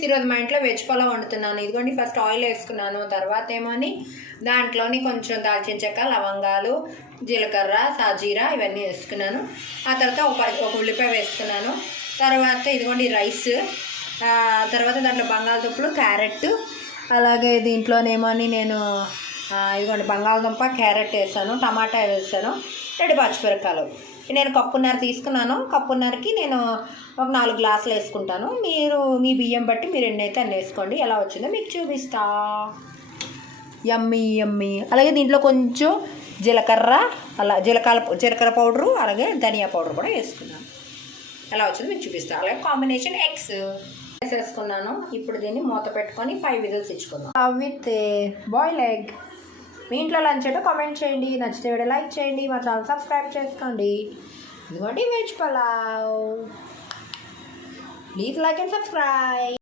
Friends, ఈరోజు మా ఇంట్లో వెజ్ పలావ్ వండుతున్నాను. ఇదిగోండి, ఫస్ట్ ఆయిల్ వేసుకున్నాను. తర్వాత ఏమోని దాంట్లోని కొంచెం దాల్చిన చెక్క, లవంగాలు, జీలకర్ర, సాజీరా ఇవన్నీ వేసుకున్నాను. ఆ తర్వాత ఒక ఉల్లిపాయ వేసుకున్నాను. తర్వాత ఇదిగోండి రైస్, తర్వాత దాంట్లో బంగాళదుంపలు, క్యారెట్, అలాగే దీంట్లోనేమోని నేను ఇదిగోండి బంగాళదుంప, క్యారెట్ వేసాను, టమాటా వేసాను, 2 పచ్చిమిరపకాయలు. నేను కప్పున్నర తీసుకున్నాను. కప్పున్నరకి నేను ఒక 4 గ్లాసులు వేసుకుంటాను. మీరు మీ బియ్యం బట్టి మీరు ఎన్నైతే అన్ని వేసుకోండి. ఎలా వచ్చిందో మీకు చూపిస్తా. యమ్మీ యమ్మీ. అలాగే దీంట్లో కొంచెం జీలకర్ర, జీలకర్ర పౌడరు, అలాగే ధనియా పౌడర్ కూడా వేసుకున్నాను. ఎలా వచ్చిందో మీకు చూపిస్తా. అలాగే కాంబినేషన్ ఎగ్స్ వేసేసుకున్నాను. ఇప్పుడు దీన్ని మూత పెట్టుకొని 5 విజిల్స్ ఇచ్చుకుందాం. With boil egg. మీ ఇంట్లో లంచ్ ఏంటో కామెంట్ చేయండి. నచ్చితే వీడియో లైక్ చేయండి. మా ఛానల్ సబ్స్క్రైబ్ చేసుకోండి. ఇదిగోండి veg pulao. Please like and subscribe.